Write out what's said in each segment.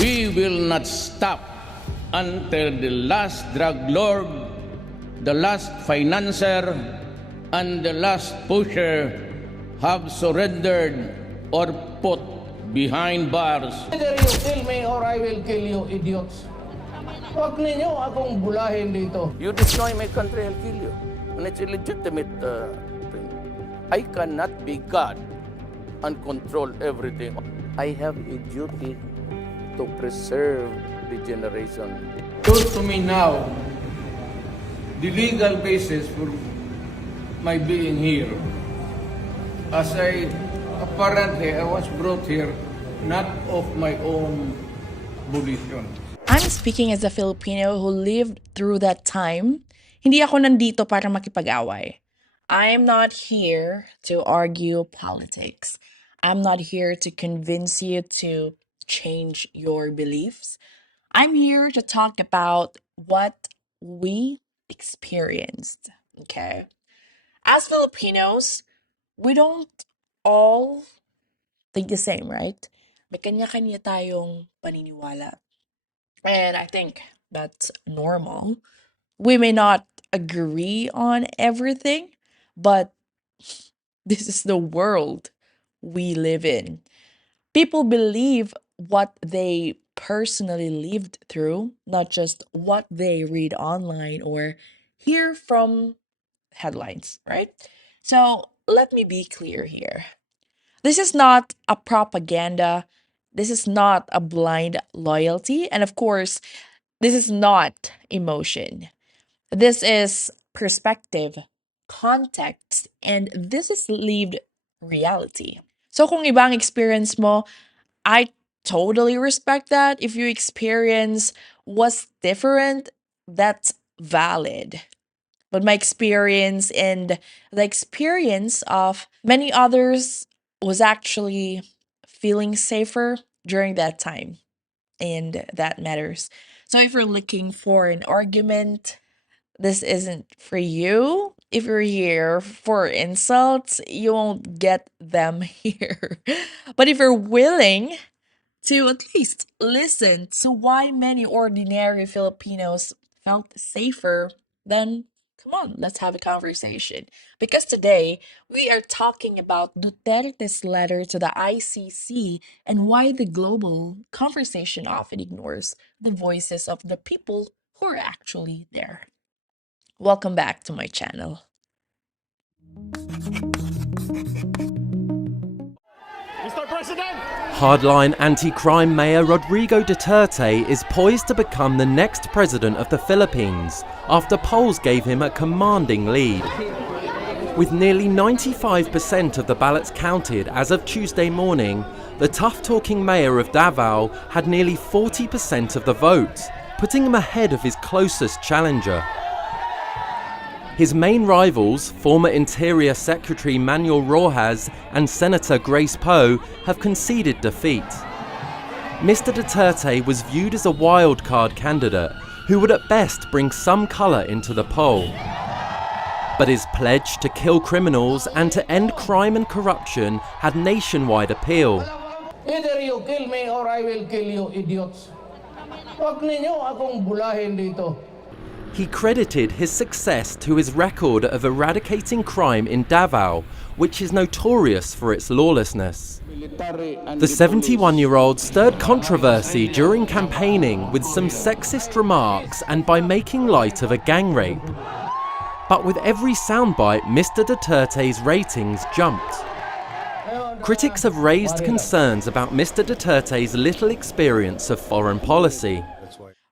We will not stop until the last drug lord, the last financier, and the last pusher have surrendered or put behind bars. Either you kill me or I will kill you, idiots. Huwag ninyo akong bulahin dito. You destroy my country, I'll kill you. And it's a legitimate thing. I cannot be God and control everything. I have a duty to preserve the generation. Show to me now the legal basis for my being here. As apparently I was brought here not of my own volition. I'm speaking as a Filipino who lived through that time. Hindi ako nandito para makipag-away. I'm not here to argue politics. I'm not here to convince you to change your beliefs. I'm here to talk about what we experienced, okay? As Filipinos, we don't all think the same, right? May kanya-kanya tayong paniniwala. And I think that's normal. We may not agree on everything, but this is the world we live in. People believe what they personally lived through, not just what they read online or hear from headlines, right? So let me be clear here. This is not a propaganda. This is not a blind loyalty. And of course, this is not emotion. This is perspective, context, and this is lived reality. So kung ibang experience mo, I totally respect that. If your experience was different, that's valid. But my experience and the experience of many others was actually feeling safer during that time. And that matters. So if you're looking for an argument, this isn't for you. If you're here for insults, you won't get them here. But if you're willing to at least listen to why many ordinary Filipinos felt safer, then come on, let's have a conversation. Because today, we are talking about Duterte's letter to the ICC and why the global conversation often ignores the voices of the people who are actually there. Welcome back to my channel. Mr. President! Hardline anti-crime Mayor Rodrigo Duterte is poised to become the next president of the Philippines after polls gave him a commanding lead. With nearly 95% of the ballots counted as of Tuesday morning, the tough-talking mayor of Davao had nearly 40% of the vote, putting him ahead of his closest challenger. His main rivals, former Interior Secretary Manuel Rojas and Senator Grace Poe, have conceded defeat. Mr. Duterte was viewed as a wildcard candidate who would at best bring some colour into the poll. But his pledge to kill criminals and to end crime and corruption had nationwide appeal. Either you kill me or I will kill you, idiots. Huwag ninyo akong bulahin dito. He credited his success to his record of eradicating crime in Davao, which is notorious for its lawlessness. The 71-year-old stirred controversy during campaigning with some sexist remarks and by making light of a gang rape. But with every soundbite, Mr. Duterte's ratings jumped. Critics have raised concerns about Mr. Duterte's little experience of foreign policy.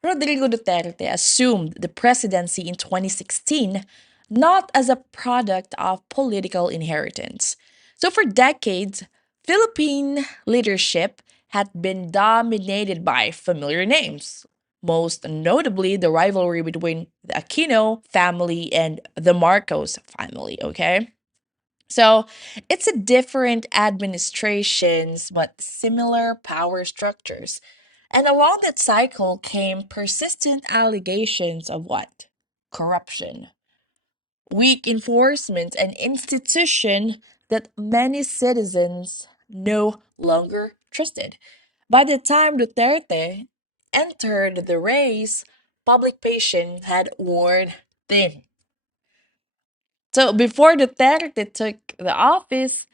Rodrigo Duterte assumed the presidency in 2016 not as a product of political inheritance. So for decades, Philippine leadership had been dominated by familiar names, most notably the rivalry between the Aquino family and the Marcos family, okay? So it's a different administrations, but similar power structures. And along that cycle came persistent allegations of what? Corruption, weak enforcement, and institution that many citizens no longer trusted. By the time Duterte entered the race, public patience had worn thin. So before Duterte took the office,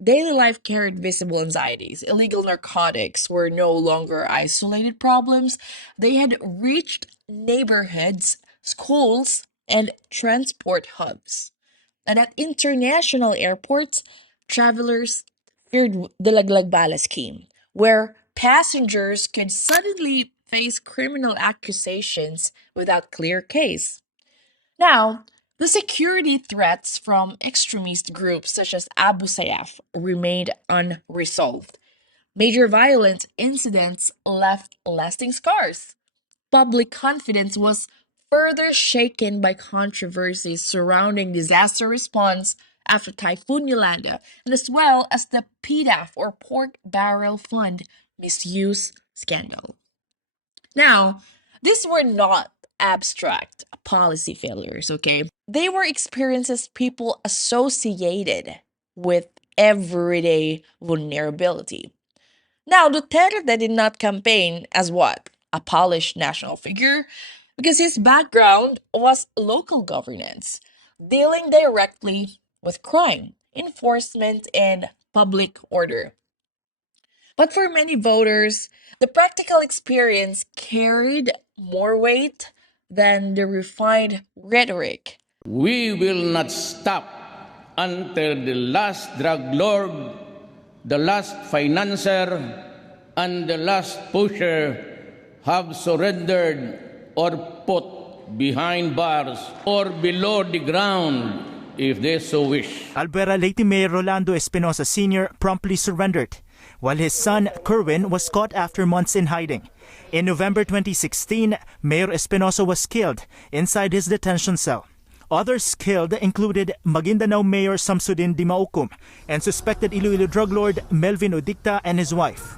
daily life carried visible anxieties. Illegal narcotics were no longer isolated problems. They had reached neighborhoods, schools, and transport hubs. And at international airports, travelers feared the Laglagbala scheme, where passengers could suddenly face criminal accusations without clear case. Now, the security threats from extremist groups such as Abu Sayyaf remained unresolved. Major violent incidents left lasting scars. Public confidence was further shaken by controversies surrounding disaster response after Typhoon Yolanda, and as well as the PDAF or Pork Barrel Fund misuse scandal. Now, these were not abstract policy failures, okay? They were experiences people associated with everyday vulnerability. Now, Duterte did not campaign as what? A polished national figure, because his background was local governance, dealing directly with crime, enforcement, and public order. But for many voters, the practical experience carried more weight than the refined rhetoric. We will not stop until the last drug lord, the last financier, and the last pusher have surrendered or put behind bars or below the ground if they so wish. Albuera Leyte Mayor Rolando Espinosa Sr. promptly surrendered, while his son Kerwin was caught after months in hiding. In November 2016, Mayor Espinosa was killed inside his detention cell. Others killed included Maguindanao Mayor Samsudin Dimaukum and suspected Iloilo drug lord Melvin Odicta and his wife.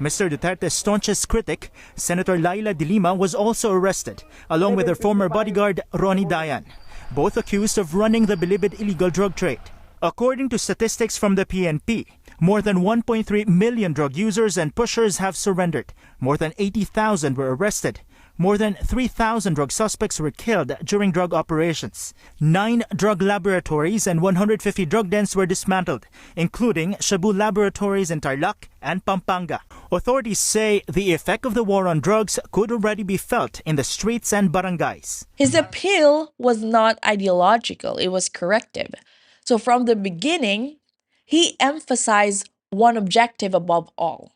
Mr. Duterte's staunchest critic, Senator Laila de Lima, was also arrested, along with her former bodyguard Ronnie Dayan, both accused of running the bilibid illegal drug trade. According to statistics from the PNP, more than 1.3 million drug users and pushers have surrendered. More than 80,000 were arrested. More than 3,000 drug suspects were killed during drug operations. 9 drug laboratories and 150 drug dens were dismantled, including Shabu laboratories in Tarlac and Pampanga. Authorities say the effect of the war on drugs could already be felt in the streets and barangays. His appeal was not ideological, it was corrective. So from the beginning, he emphasized one objective above all: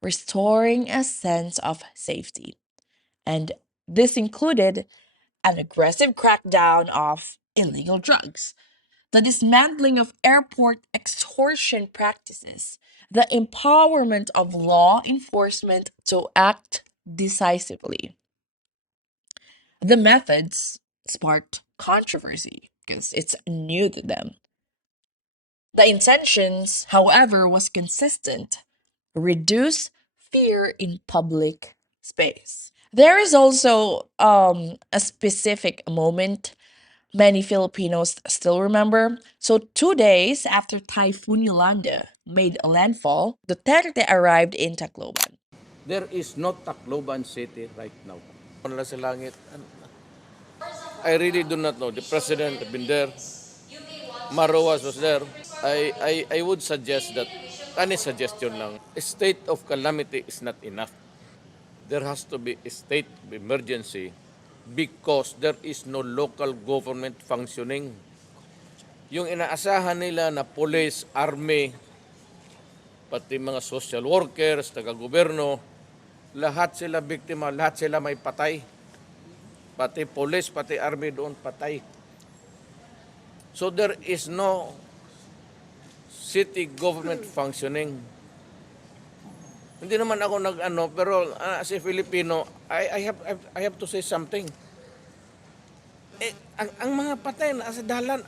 restoring a sense of safety. And this included an aggressive crackdown of illegal drugs, the dismantling of airport extortion practices, the empowerment of law enforcement to act decisively. The methods sparked controversy because it's new to them. The intentions, however, was consistent: reduce fear in public space. There is also a specific moment many Filipinos still remember. So, 2 days after Typhoon Yolanda made a landfall, Duterte arrived in Tacloban. There is no Tacloban City right now. Wala sa langit. I really do not know. The president has been there. Maroas was there. I would suggest that, any suggestion lang, a state of calamity is not enough. There has to be a state of emergency because there is no local government functioning. Yung inaasahan nila na police, army, pati mga social workers, taga-gobyerno, lahat sila biktima, lahat sila may patay. Pati police, pati army doon patay. So there is no city government functioning. Hindi naman ako nag-ano, pero as a Filipino, I have to say something. Ang mga patay na sa dalan,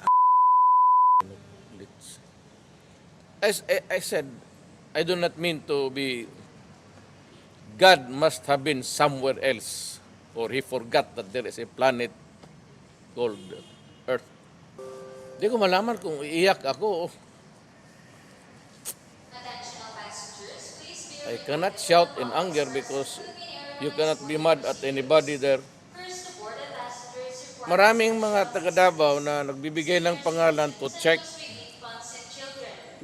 as I said, I do not mean to be, God must have been somewhere else, or he forgot that there is a planet called Earth. Hindi ko malaman kung iiyak ako. I cannot shout in anger because you cannot be mad at anybody there. Maraming mga taga Davao na nagbibigay ng pangalan to check.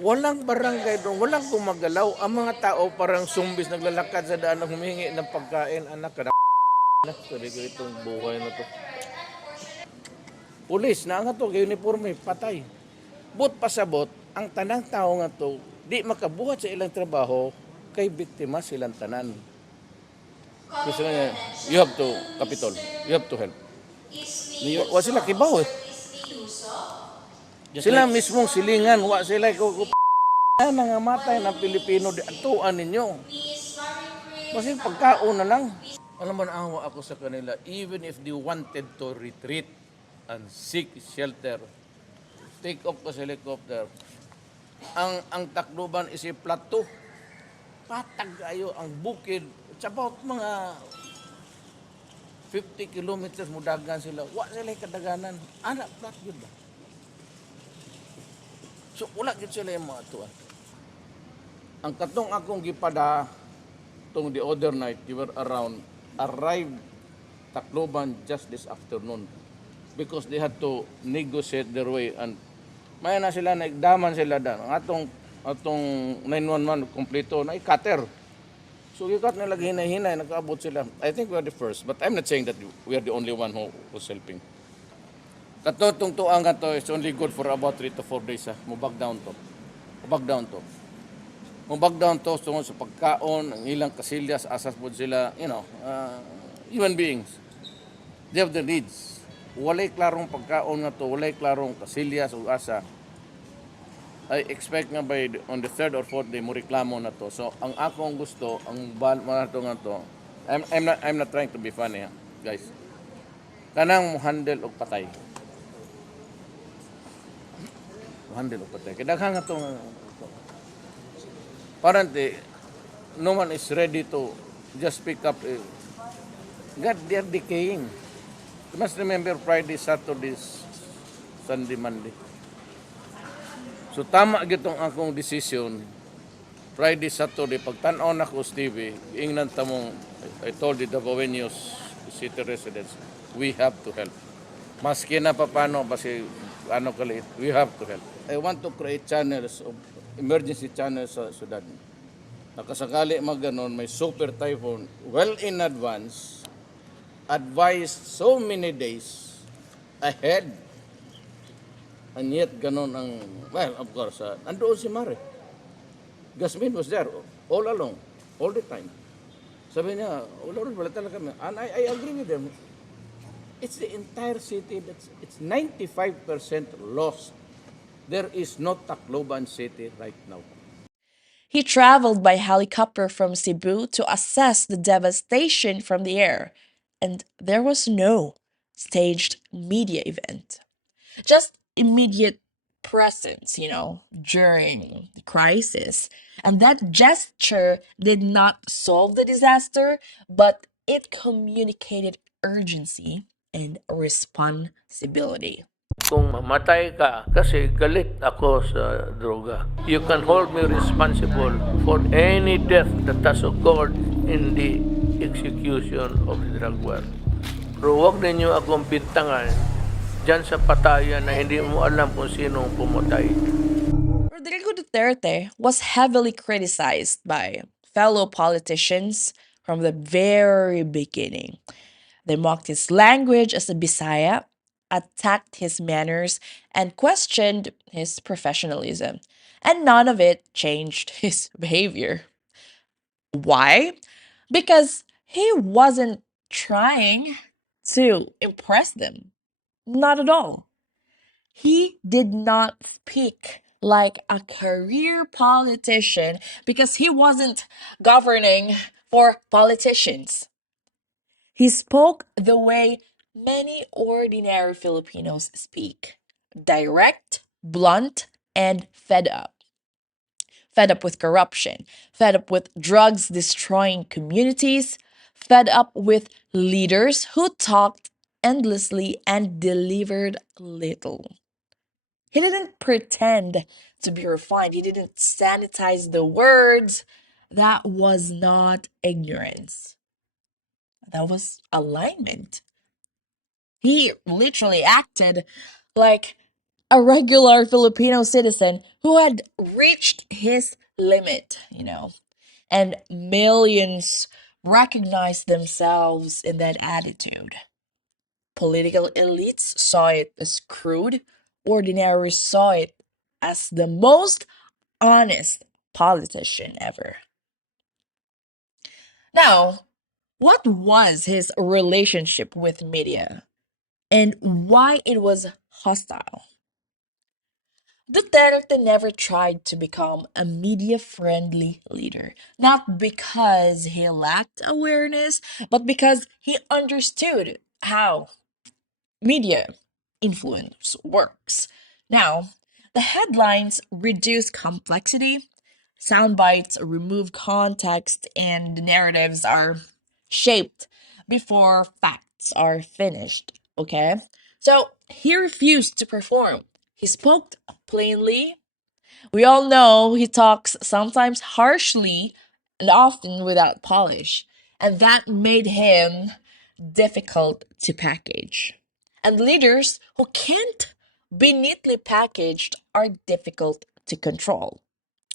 Walang barangay doon, walang gumagalaw. Ang mga tao parang zumbis naglalakad sa daan na humingi ng pagkain. Anak ka na. Sorry ko itong buhay na to. Pulis na nga to, uniforme, patay. But pasabot, ang tanang tao nga to, di makabuhat sa ilang trabaho, kay biktima silang tanan. Gusto nga, you have to, Kapitol, you have to help. Wa sila kibaw eh. Sila mismong silingan, wa sila nangamatay ng Pilipino, atuan ninyo. Kasi pagkaon na lang. Alam mo, naawa ako sa kanila, even if they wanted to retreat and seek shelter, take off sa helicopter, ang Tacloban is a plateau. Patag ayo ang bukid. It's about mga 50 kilometers mudagan sila. Wa sila kadaganan. Anak plat yun ba? So wala gid sila yung mga tuwa. Ang katong akong gipada tong the other night, they were arrived Tacloban just this afternoon because they had to negotiate their way and may na sila nagdaman sila dan. Ang atong 911 kompleto na cutter. So you got nila hinay-hinay, nakaabot sila. I think we are the first, but I'm not saying that we are the only one who was helping. Katotong tuang to, it's only good for about 3 to 4 days. Mubag down to. Mubag down to tungkol sa pagkaon, ang ilang kasilyas, asas po sila, human beings. They have the needs. Walay klarong pagkaon nga to, walay klarong kasilyas o asa. I expect nga on the 3rd or 4th day mo reklamo na to. So ang akong gusto, ang mga to nga to, I'm not trying to be funny, guys. Kanang mo handle og patay. Handle og patay. Kadaghang nga to apparently, no one is ready to just pick up. God, they are decaying. You must remember Friday, Saturday, Sunday, Monday. So tama gitong akong decision. Friday, Saturday, pagtan-on ako sa TV, ingnan tamong, I told the Davaoenos city residents, we have to help. Maski na paano, kasi ano kalit, we have to help. I want to create channels, emergency channels sa Sudan. Nakasakali maganon, may super typhoon, well in advance, advised so many days ahead. And yet, ganon ang, well, of course, andoon si Mare. Gasmin was there all along, all the time. Sabi niya, Lord, wala talaga kami. And I agree with them. It's the entire city, it's 95% lost. There is no Tacloban city right now. He traveled by helicopter from Cebu to assess the devastation from the air, and there was no staged media event. Just immediate presence, during the crisis. And that gesture did not solve the disaster, but it communicated urgency and responsibility. Kung mamatay ka kasi galit ako sa droga, you can hold me responsible for any death that has occurred in the execution of the drug war. Pero huwag ninyo akong bintangan dyan sa patayan na hindi mo alam kung sinong pumatay. Rodrigo Duterte was heavily criticized by fellow politicians from the very beginning. They mocked his language as a Bisaya, attacked his manners, and questioned his professionalism. And none of it changed his behavior. Why? Because he wasn't trying to impress them. Not at all. He did not speak like a career politician because he wasn't governing for politicians. He spoke the way many ordinary Filipinos speak: direct, blunt, and fed up. Fed up with corruption, fed up with drugs destroying communities, fed up with leaders who talked endlessly and delivered little. He didn't pretend to be refined. He didn't sanitize the words. that was not ignorance. That was alignment. He literally acted like a regular Filipino citizen who had reached his limit, and millions recognized themselves in that attitude. Political elites saw it as crude, ordinaries saw it as the most honest politician ever. Now, what was his relationship with media and why it was hostile? Duterte never tried to become a media-friendly leader, not because he lacked awareness, but because he understood how media influence works. Now, the headlines reduce complexity, sound bites remove context, and the narratives are shaped before facts are finished. Okay? So he refused to perform. He spoke plainly. We all know he talks sometimes harshly and often without polish, and that made him difficult to package. And leaders who can't be neatly packaged are difficult to control.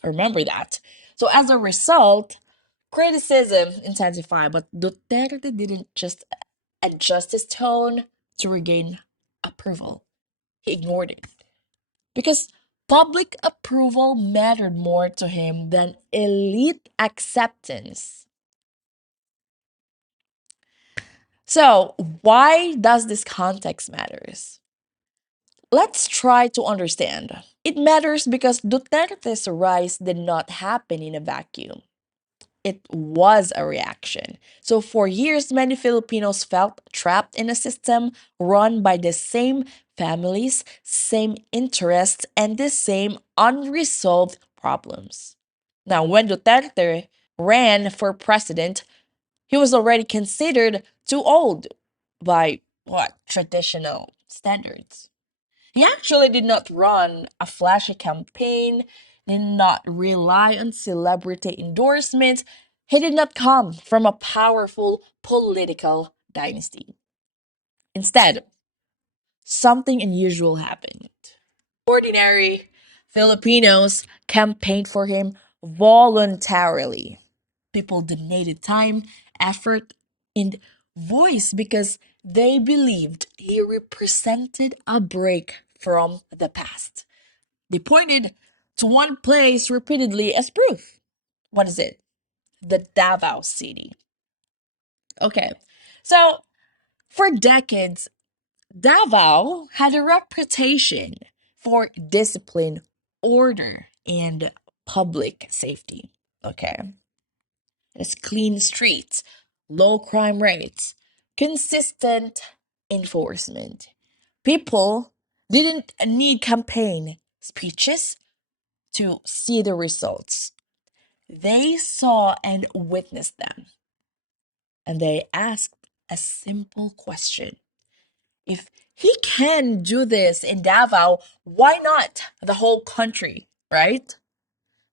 Remember that. So as a result, criticism intensified, but Duterte didn't just adjust his tone to regain approval. He ignored it. Because public approval mattered more to him than elite acceptance. So, why does this context matters? Let's try to understand. It matters because Duterte's rise did not happen in a vacuum. It was a reaction. So, for years, many Filipinos felt trapped in a system run by the same families, same interests, and the same unresolved problems. Now, when Duterte ran for president, he was already considered too old by what? Traditional standards. He actually did not run a flashy campaign, did not rely on celebrity endorsements. He did not come from a powerful political dynasty. Instead, something unusual happened. Ordinary Filipinos campaigned for him voluntarily. People donated time, effort, and voice because they believed he represented a break from the past. They pointed to one place repeatedly as proof. What is it? The Davao City. Okay, so for decades, Davao had a reputation for discipline, order, and public safety. Okay, it's clean streets, low crime rates, consistent enforcement. People didn't need campaign speeches to see the results. They saw and witnessed them. And they asked a simple question. If he can do this in Davao, why not the whole country, right?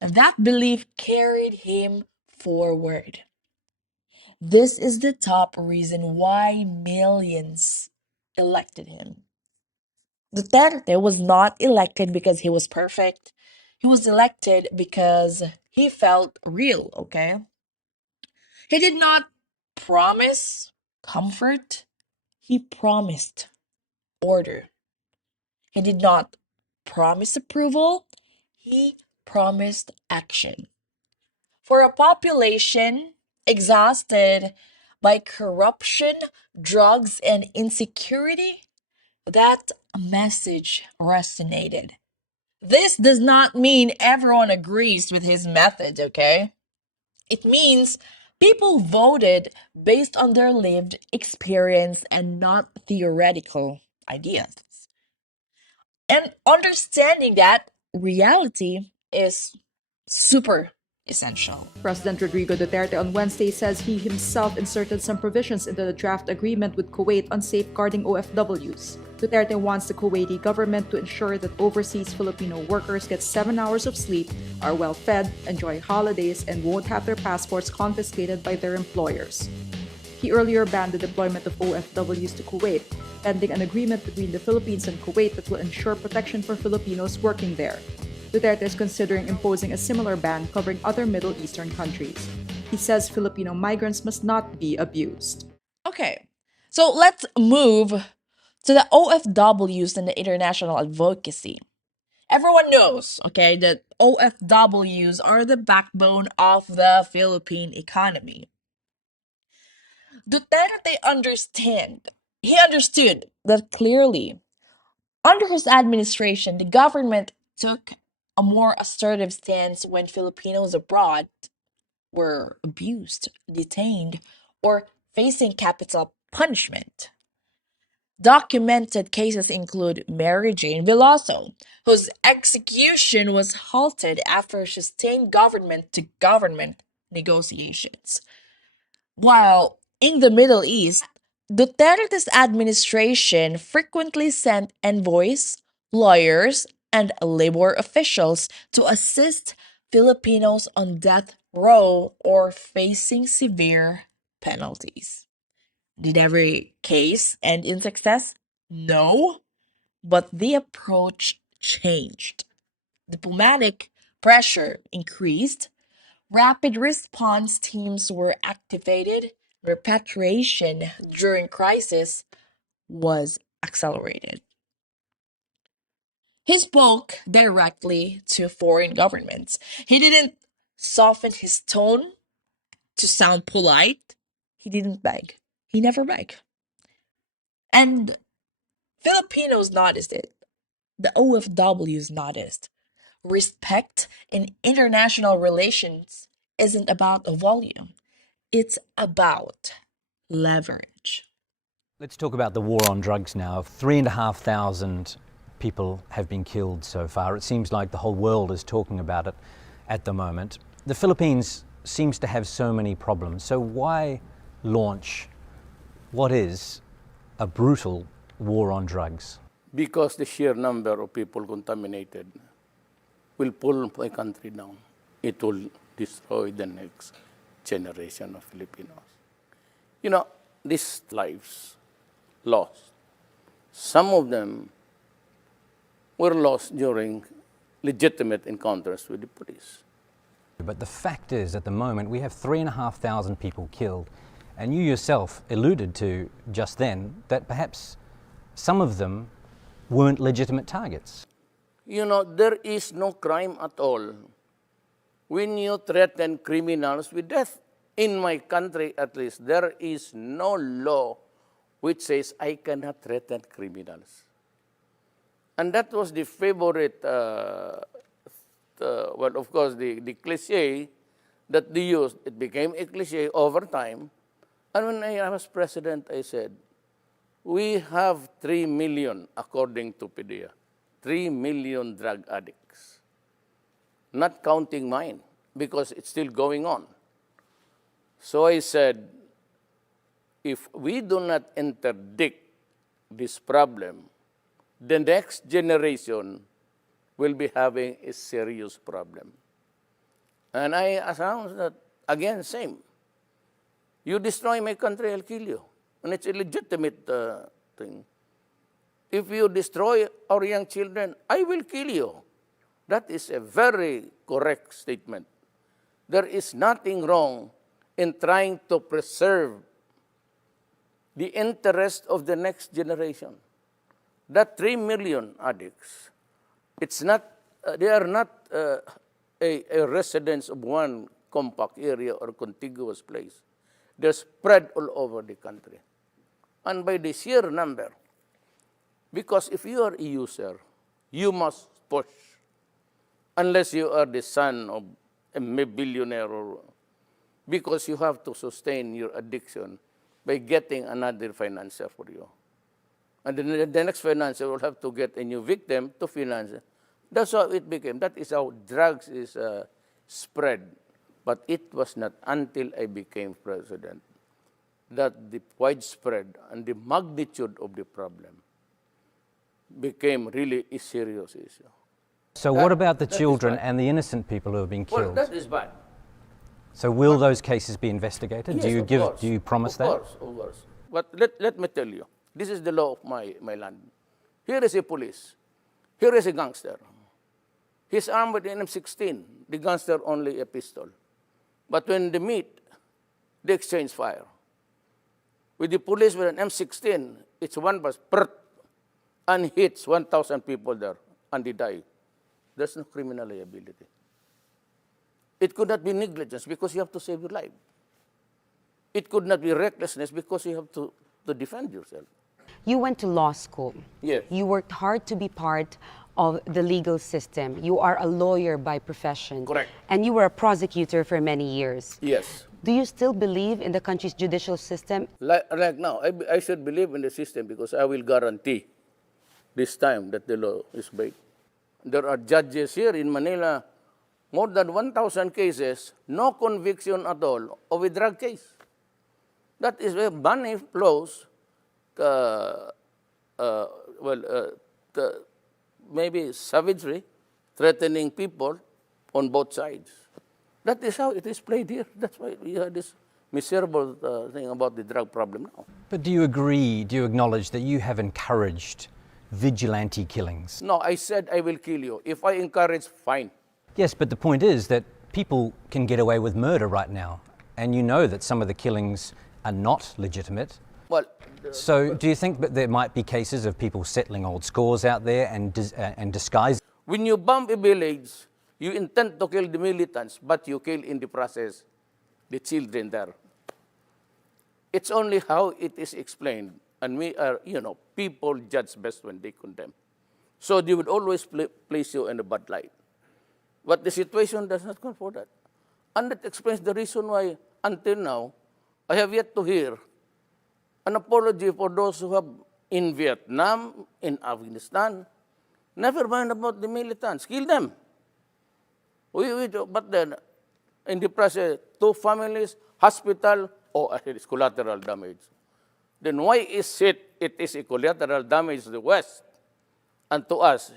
And that belief carried him forward. This is the top reason why millions elected him. Duterte was not elected because he was perfect. He was elected because he felt real, okay? He did not promise comfort, he promised order. He did not promise approval, he promised action. For a population exhausted by corruption, drugs, and insecurity, that message resonated. This does not mean everyone agrees with his method, okay? It means people voted based on their lived experience and not theoretical ideas. And understanding that reality is super essential. President Rodrigo Duterte on Wednesday says he himself inserted some provisions into the draft agreement with Kuwait on safeguarding OFWs. Duterte wants the Kuwaiti government to ensure that overseas Filipino workers get 7 hours of sleep, are well fed, enjoy holidays, and won't have their passports confiscated by their employers. He earlier banned the deployment of OFWs to Kuwait, pending an agreement between the Philippines and Kuwait that will ensure protection for Filipinos working there. Duterte is considering imposing a similar ban covering other Middle Eastern countries. He says Filipino migrants must not be abused. Okay, so let's move to the OFWs and the international advocacy. Everyone knows, okay, that OFWs are the backbone of the Philippine economy. Duterte he understood that clearly. Under his administration, the government took a more assertive stance when Filipinos abroad were abused, detained, or facing capital punishment. Documented cases include Mary Jane Veloso, whose execution was halted after sustained government to government negotiations. While in the Middle East, Duterte's administration frequently sent envoys, lawyers, and labor officials to assist Filipinos on death row or facing severe penalties. Did every case end in success? No, but the approach changed. Diplomatic pressure increased, rapid response teams were activated, repatriation during crisis was accelerated. He spoke directly to foreign governments. He didn't soften his tone to sound polite. He didn't beg. He never begged. And Filipinos noticed it. The OFWs noticed. Respect in international relations isn't about a volume. It's about leverage. Let's talk about the war on drugs now. 3,500 people have been killed so far. It seems like the whole world is talking about it at the moment. The Philippines seems to have so many problems. So why launch what is a brutal war on drugs? Because the sheer number of people contaminated will pull my country down. It will destroy the next generation of Filipinos. You know, these lives lost, some of them were lost during legitimate encounters with the police. But the fact is, at the moment, we have 3,500 people killed. And you yourself alluded to just then that perhaps some of them weren't legitimate targets. You know, there is no crime at all when you threaten criminals with death. In my country, at least, there is no law which says I cannot threaten criminals. And that was the favorite, well, of course, the cliche that they used. It became a cliche over time. And when I was president, I said, we have 3 million, according to PDEA, 3 million drug addicts. Not counting mine, because it's still going on. So I said, if we do not interdict this problem, the next generation will be having a serious problem. And I announced that, again, same. You destroy my country, I'll kill you. And it's a legitimate thing. If you destroy our young children, I will kill you. That is a very correct statement. There is nothing wrong in trying to preserve the interest of the next generation. That 3 million addicts, it's not, they are not a residence of one compact area or contiguous place. They're spread all over the country. And by the sheer number, because if you are a user, you must push, unless you are the son of a billionaire, or because you have to sustain your addiction by getting another financer for you. And then the next financer will have to get a new victim to finance it. That's how it became. That is how drugs is spread. But it was not until I became president that the widespread and the magnitude of the problem became really a serious issue. So what about the that is children bad. and the innocent people who have been Well, killed? that is bad. So will those cases be investigated? Yes, of course. Do you promise of that? Course, of course. But let me tell you, this is the law of my land. Here is a police. Here is a gangster. He's armed with an M16. The gangster only a pistol. But when they meet, they exchange fire. With the police with an M16, it's one burst, and hits 1,000 people there, and they die. There's no criminal liability. It could not be negligence because you have to save your life. It could not be recklessness because you have to defend yourself. You went to law school. Yes. You worked hard to be part of the legal system. You are a lawyer by profession. Correct. And you were a prosecutor for many years. Yes. Do you still believe in the country's judicial system? Like now, I should believe in the system because I will guarantee this time that the law is break. There are judges here in Manila, more than 1,000 cases, no conviction at all of a drug case. That is where money flows, maybe savagery, threatening people on both sides. That is how it is played here. That's why we have this miserable thing about the drug problem now. But do you agree, do you acknowledge that you have encouraged vigilante killings? No, I said I will kill you. If I encourage, fine. Yes, but the point is that people can get away with murder right now. And you know that some of the killings are not legitimate. Well, So do you think that there might be cases of people settling old scores out there and disguise? when you bomb a village, you intend to kill the militants, but you kill in the process the children there. It's only how it is explained. And we are, people judge best when they condemn. So they would always place you in a bad light. But the situation does not call for that. And that explains the reason why, until now, I have yet to hear an apology for those who have in Vietnam, in Afghanistan. Never mind about the militants. Kill them. But then, in the process, 2 families, hospital, it's collateral damage. Then why is it is a collateral damage to the West, and to us,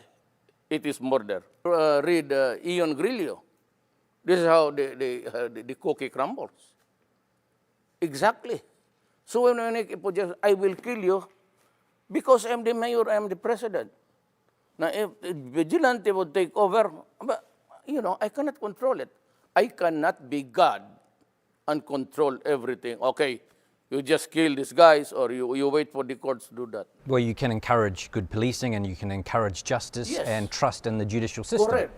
it is murder? Read Ian Grillo. This is how the cookie crumbles. Exactly. So when I make a projection, I will kill you because I'm the mayor, I'm the president. Now, if vigilante would take over, but, I cannot control it. I cannot be God and control everything. Okay, you just kill these guys or you wait for the courts to do that. Well, you can encourage good policing and you can encourage justice Yes. and trust in the judicial system. Correct.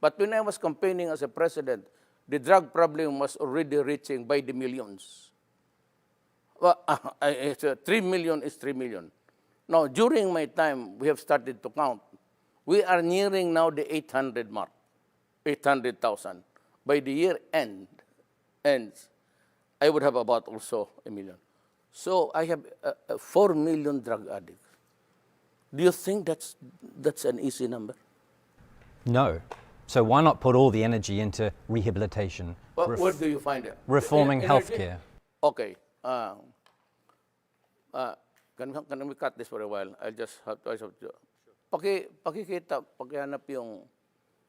But when I was campaigning as a president, the drug problem was already reaching by the millions. Well, 3 million is 3 million. Now, during my time, we have started to count. We are nearing now the 800 mark, 800,000. By the year ends, I would have about also 1 million. So I have 4 million drug addicts. Do you think that's an easy number? No. So why not put all the energy into rehabilitation, Well, where do you find it? reforming Energy? healthcare? Okay. Can we cut this for a while? I'll just have to. Pakihanap yung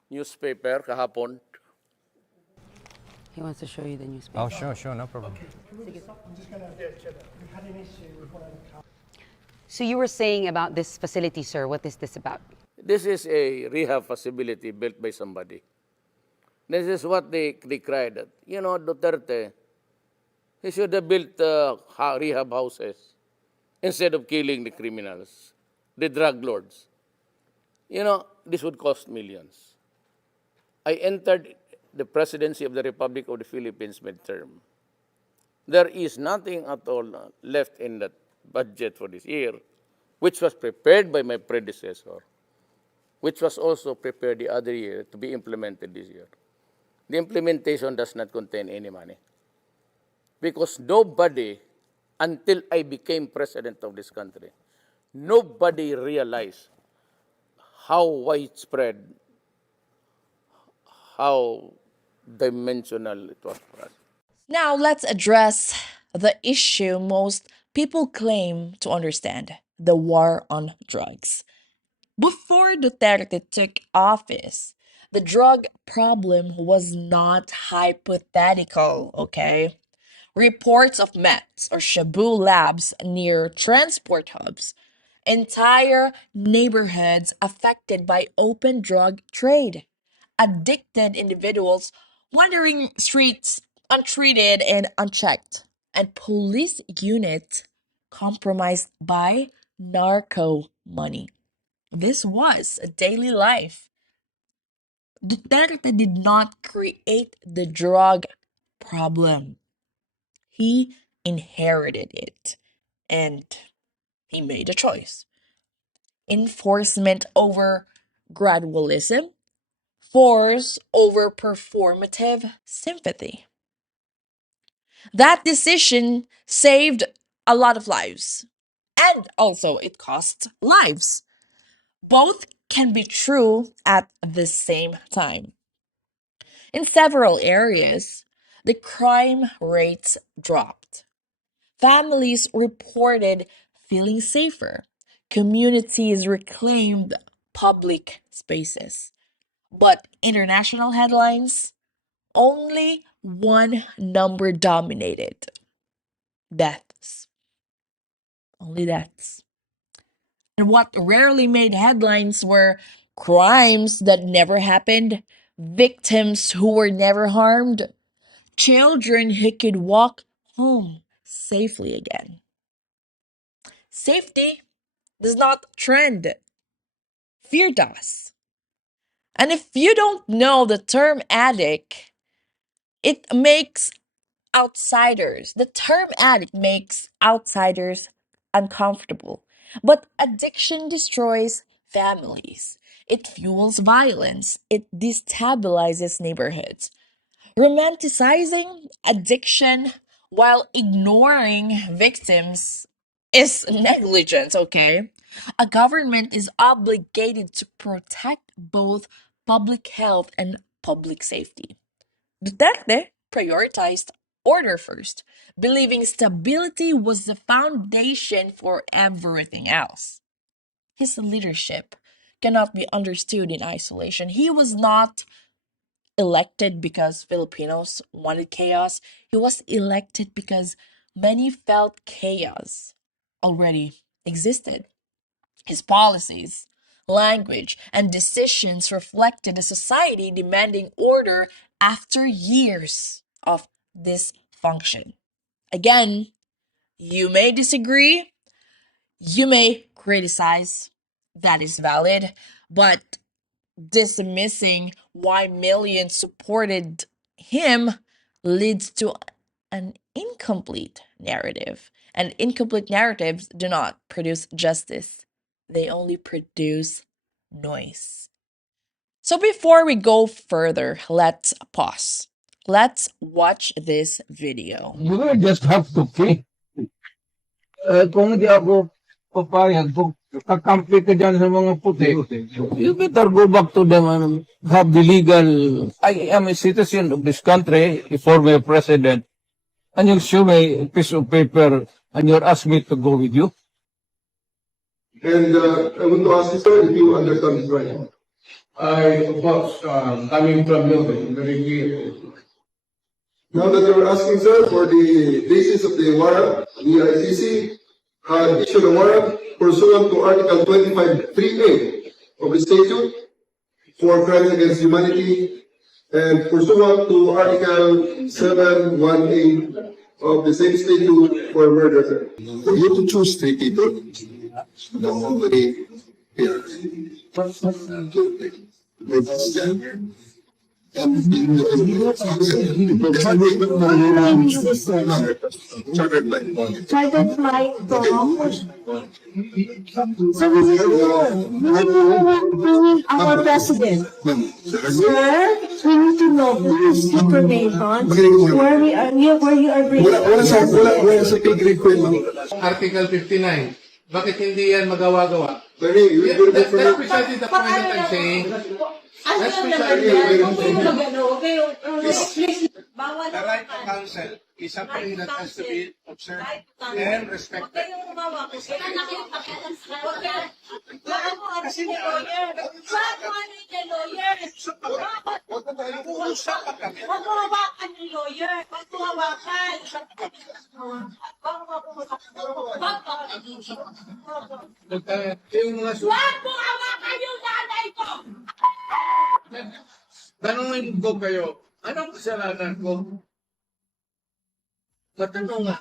newspaper kahapon. He wants to show you the newspaper. Oh, sure, no problem. So you were saying about this facility, sir. What is this about? This is a rehab facility built by somebody. This is what they cried at. Duterte, he should have built rehab houses instead of killing the criminals, the drug lords. This would cost millions. I entered the presidency of the Republic of the Philippines midterm. There is nothing at all left in that budget for this year, which was prepared by my predecessor, which was also prepared the other year to be implemented this year. The implementation does not contain any money. Because nobody, until I became president of this country, nobody realized how widespread, how dimensional it was for us. Now let's address the issue most people claim to understand, the war on drugs. Before Duterte took office, the drug problem was not hypothetical, okay? Reports of meth or shabu labs near transport hubs, entire neighborhoods affected by open drug trade, addicted individuals wandering streets untreated and unchecked, and police units compromised by narco money. This was a daily life. Duterte did not create the drug problem. He inherited it and he made a choice. Enforcement over gradualism, force over performative sympathy. That decision saved a lot of lives. And also, it cost lives. Both can be true at the same time. In several areas, the crime rates dropped. Families reported feeling safer. Communities reclaimed public spaces. But international headlines, only one number dominated: deaths. Only deaths. And what rarely made headlines were crimes that never happened, victims who were never harmed, children who could walk home safely again. Safety does not trend, fear does. And if you don't know the term addict, it makes the term addict makes outsiders uncomfortable. But addiction destroys families. It fuels violence. It destabilizes neighborhoods. Romanticizing addiction while ignoring victims is negligence, okay? A government is obligated to protect both public health and public safety. Duterte prioritized order first, believing stability was the foundation for everything else. His leadership cannot be understood in isolation. He was not elected because Filipinos wanted chaos. He was elected because many felt chaos already existed. His policies, language, and decisions reflected a society demanding order after years of dysfunction. Again, you may disagree, you may criticize, that is valid, but dismissing why millions supported him leads to an incomplete narrative. And incomplete narratives do not produce justice, they only produce noise. So before we go further, let's pause. Let's watch this video. You will just have to pay. Kung hindi ako papayag, kung kakampi ka dyan sa mga puti, you better go back to them and have the legal, I am a citizen of this country, a former president, and you show me a piece of paper and you're asking me to go with you. And I want to ask you, sir, if you understand this right. I was coming from you, very clear. Now that you're asking, sir, for the basis of the warrant, the ICC had issued a warrant pursuant to Article 25(3)(a) of the statute for crime against humanity and pursuant to Article 7(1)(a) of the same statute for murder, sir. For you to choose 3 people, nobody here. Chartered flight from. So we need our president. Sir, we need to know this information where you are bringing. Wala sa pig ko yun. Article 59. Bakit hindi yan magawa-gawa? That's precisely the point that I'm saying. That's precisely the right to counsel is something that has to be observed and respected. Tanungin ko kayo, anong kasalanan ko? Matanong nga.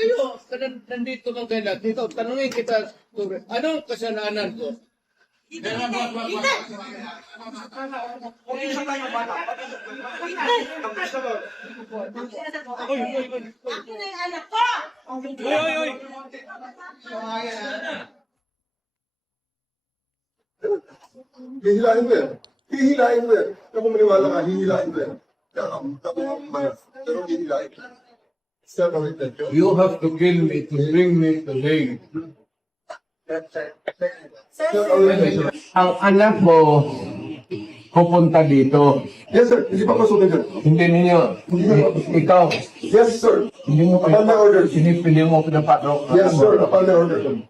Kayo, nandito lang kayo lahat. Dito, tanungin kita, anong kasalanan ko? Hihilain mo yan. Hihilain mo yan. Kung maniwala ka, hihilain mo yan. Pero hihilain. You have to kill me to bring me to Hague. Ang anak ko pupunta dito. Yes, sir. Hindi pa masukin dyan. Hindi ninyo. Ikaw. Yes, sir. Hindi mo Upon my order. Pinipili mo pinapatok. Yes, sir. Upon my order.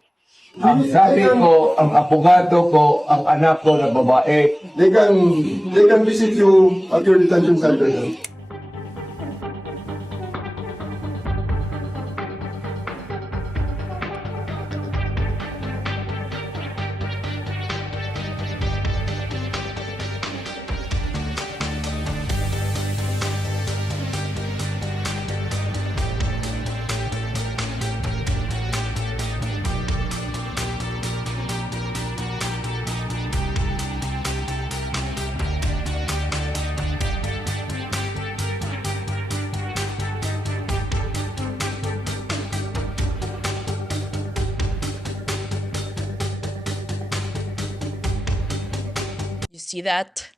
Ang sabi ko, ang abogado ko, ang anak ko na babae. They can visit you at your detention center. See that?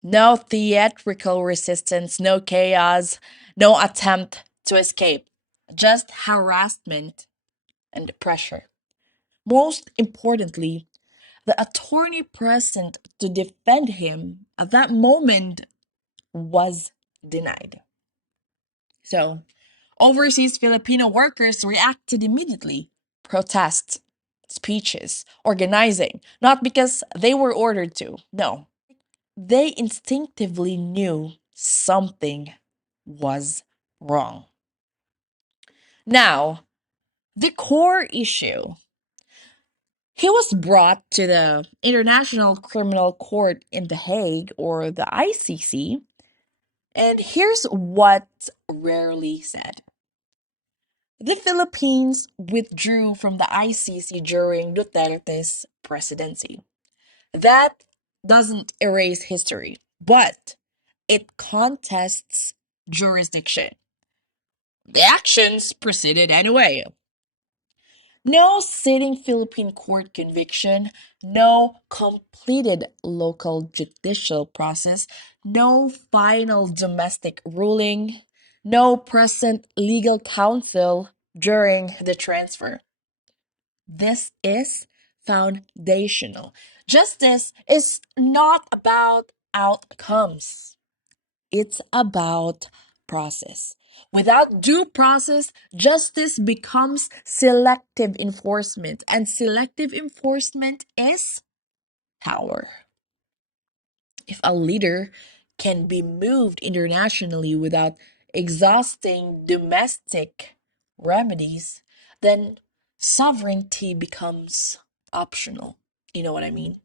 No theatrical resistance, no chaos, no attempt to escape, just harassment and pressure. Most importantly, the attorney present to defend him at that moment was denied. So, overseas Filipino workers reacted immediately. Protests, speeches, organizing, not because they were ordered to, no. They instinctively knew something was wrong. Now, the core issue. He was brought to the International Criminal Court in The Hague, or the ICC, and here's what's rarely said. The Philippines withdrew from the ICC during Duterte's presidency. That doesn't erase history, but it contests jurisdiction. The actions proceeded anyway. No sitting Philippine court conviction, no completed local judicial process, no final domestic ruling, no present legal counsel during the transfer. This is foundational. Justice is not about outcomes. It's about process. Without due process, justice becomes selective enforcement, and selective enforcement is power. If a leader can be moved internationally without exhausting domestic remedies, then sovereignty becomes optional. You know what I mean?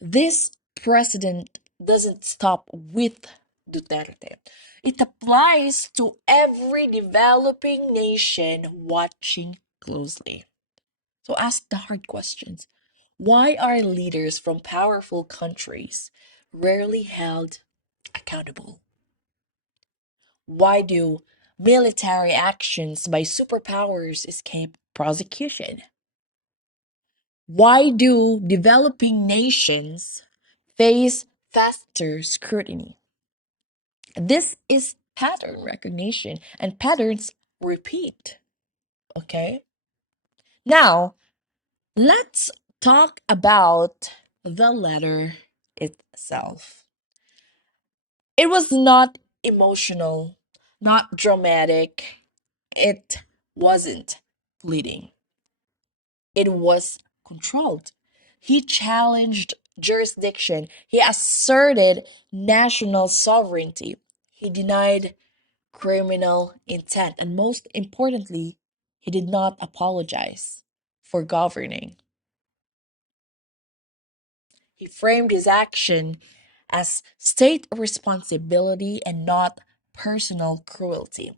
This precedent doesn't stop with Duterte. It applies to every developing nation watching closely. So ask the hard questions. Why are leaders from powerful countries rarely held accountable? Why do military actions by superpowers escape prosecution? Why do developing nations face faster scrutiny? This is pattern recognition, and patterns repeat. Okay? Now, let's talk about the letter itself. It was not emotional, not dramatic. It wasn't fleeting. It was controlled. He challenged jurisdiction. He asserted national sovereignty. He denied criminal intent. And most importantly, he did not apologize for governing. He framed his action as state responsibility and not personal cruelty.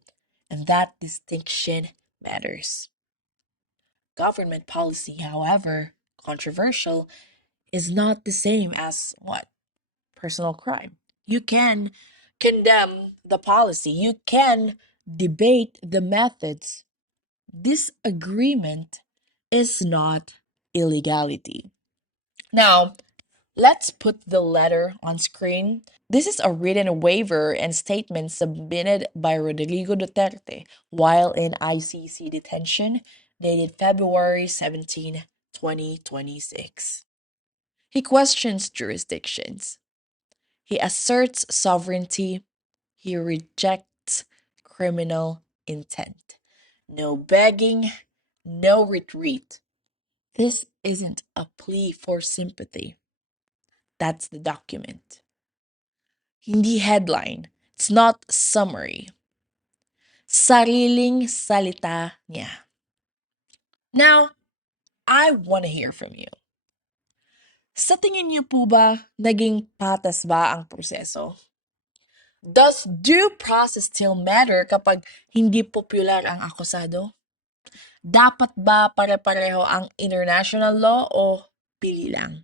And that distinction matters. Government policy, however controversial, is not the same as what? Personal crime. You can condemn the policy, you can debate the methods. Disagreement is not illegality. Now, let's put the letter on screen. This is a written waiver and statement submitted by Rodrigo Duterte while in ICC detention, dated February 17, 2026. He questions jurisdictions. He asserts sovereignty. He rejects criminal intent. No begging, no retreat. This isn't a plea for sympathy. That's the document. Hindi headline. It's not summary. Sariling salita niya. Now, I want to hear from you. Sa tingin niyo po ba, naging patas ba ang proseso? Does due process still matter kapag hindi popular ang akusado? Dapat ba pare-pareho ang international law o pili lang?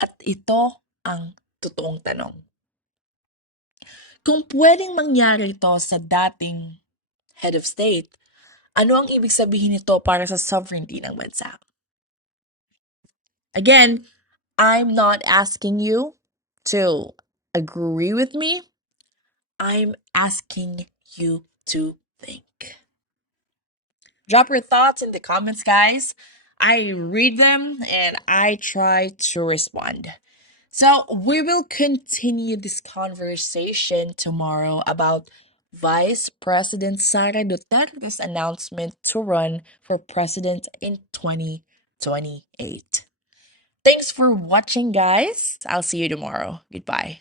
At ito ang totoong tanong. Kung pwedeng mangyari ito sa dating head of state, ano ang ibig sabihin nito para sa sovereignty ng bansa? Again, I'm not asking you to agree with me. I'm asking you to think. Drop your thoughts in the comments, guys. I read them and I try to respond. So we will continue this conversation tomorrow about Vice President Sara Duterte's announcement to run for president in 2028. Thanks for watching, guys. I'll see you tomorrow. Goodbye.